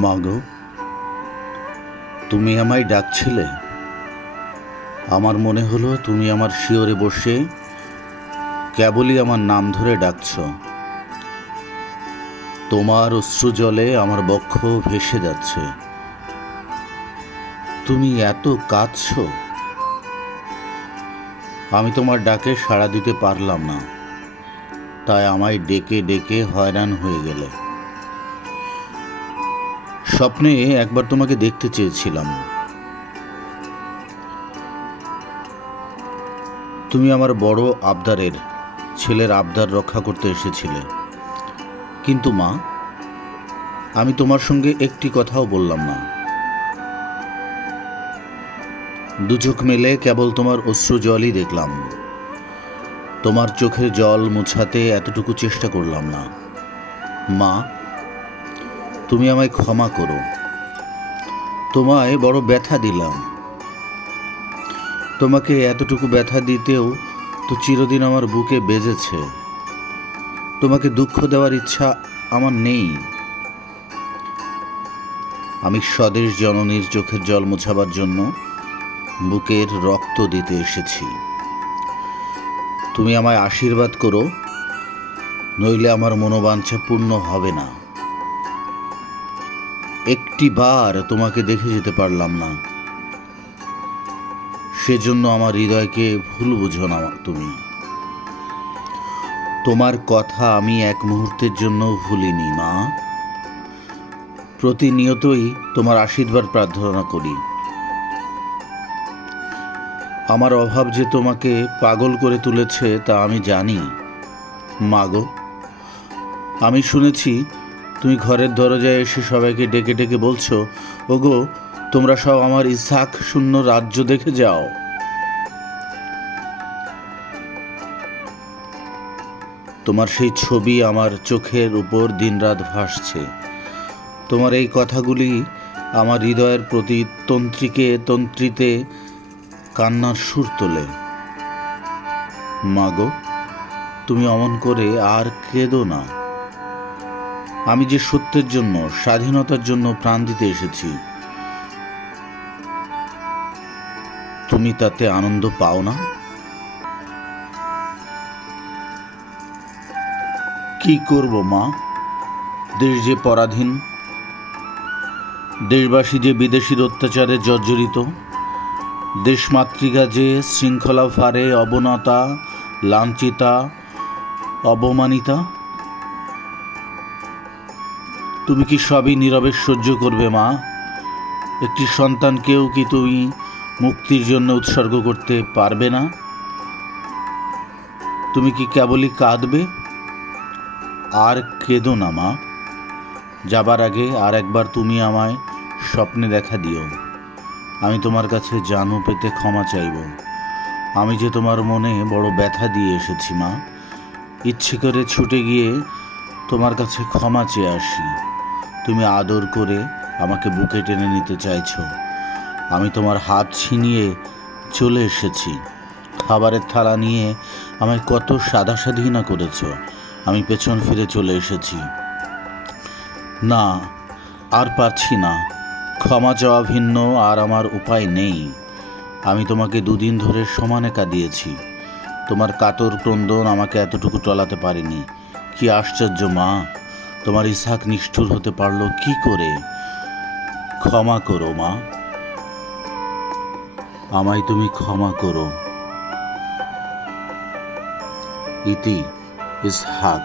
মাগো, তুমি আমায় ডাকছিলে। আমার মনে হলো তুমি আমার শিয়রে বসে কেবলই আমার নাম ধরে ডাকছ। তোমার অশ্রু জলে আমার বক্ষ ভেসে যাচ্ছে। তুমি এত কাঁদছ, আমি তোমার ডাকে সাড়া দিতে পারলাম না, তাই আমায় ডেকে ডেকে হয়রান হয়ে গেলে। স্বপ্নে একবার তোমাকে দেখতে চেয়েছিলাম। তুমি আমার বড় আবদারের ছেলের আবদার রক্ষা করতে এসেছিলে, কিন্তু মা, আমি তোমার সঙ্গে একটি কথাও বললাম না। দু চোখ মেলে কেবল তোমার অশ্রু জলই দেখলাম। তোমার চোখের জল মুছাতে এতটুকু চেষ্টা করলাম না। মা, তুমি আমায় ক্ষমা করো। তোমায় বড় ব্যথা দিলাম। তোমাকে এতটুকু ব্যথা দিতেও তো চিরদিন আমার বুকে বেজেছে। তোমাকে দুঃখ দেওয়ার ইচ্ছা আমার নেই। আমি স্বদেশ জননীর চোখের জল মোছাবার জন্য বুকের রক্ত দিতে এসেছি। তুমি আমায় আশীর্বাদ করো, নইলে আমার মনোবাঞ্ছা পূর্ণ হবে না। একটি বার তোমাকে দেখে যেতে পারলাম না, সেজন্য আমার হৃদয়কে ভুল বুঝো না তুমি। তোমার কথা আমি এক মুহূর্তের জন্য ভুলিনি মা। প্রতিনিয়তই তোমার আশীর্বাদ প্রার্থনা করি। আমার অভাব যে তোমাকে পাগল করে তুলেছে তা আমি জানি। মাগো, আমি শুনেছি তুমি ঘরের দরজায় এসে সবাইকে ডেকে ডেকে বলছো, ওগো, তোমরা সব আমার ইসহাক শূন্য রাজ্য দেখে যাও। তোমার সেই ছবি আমার চোখের উপর দিনরাত ভাসছে। তোমার এই কথাগুলি আমার হৃদয়ের প্রতি তন্ত্রিতে কান্নার সুর তোলে। মাগো, তুমি অমন করে আর কেঁদো না। আমি যে সত্যের জন্য, স্বাধীনতার জন্য প্রাণ দিতে এসেছি, তুমি তাতে আনন্দ পাও না? কি করব মা? দেশ যে পরাধীন, দেশবাসী যে বিদেশির অত্যাচারে জর্জরিত, দেশমাতৃকা যে শৃঙ্খলা ফারে অবনতা, লাঞ্ছিতা, অবমানিতা, তুমি কি সবই নীরবে সহ্য করবে মা? একটি সন্তানকেও কি তুমি মুক্তির জন্য উৎসর্গ করতে পারবে না? তুমি কি কেবলই কাঁদবে? আর কেঁদো না মা। যাবার আগে আর একবার তুমি আমায় স্বপ্নে দেখা দিও। আমি তোমার কাছে জানু পেতে ক্ষমা চাইব। আমি যে তোমার মনে বড় ব্যথা দিয়ে এসেছি মা। ইচ্ছে করে ছুটে গিয়ে তোমার কাছে ক্ষমা চেয়ে আসি। তুমি আদর করে আমাকে বুকে টেনে নিতে চাইছ। আমি তোমার হাত ছিনিয়ে চলে এসেছি। খাবারের থালা নিয়ে আমায় কত সাধাসাধি না করেছ। আমি পেছন ফিরে চলে এসেছি। না, আর পারছি না। ক্ষমা চাওয়া ভিন্ন আর আমার উপায় নেই। আমি তোমাকে দুদিন ধরে সমানে কাঁদিয়েছি। তোমার কাতর ক্রন্দন আমাকে এতটুকু টলাতে পারেনি। কি আশ্চর্য মা, তোমার ইসহাক নিষ্ঠুর হতে পারলো কি করে? ক্ষমা করো মা, আমায় তুমি ক্ষমা করো। ইতি ইসহাক।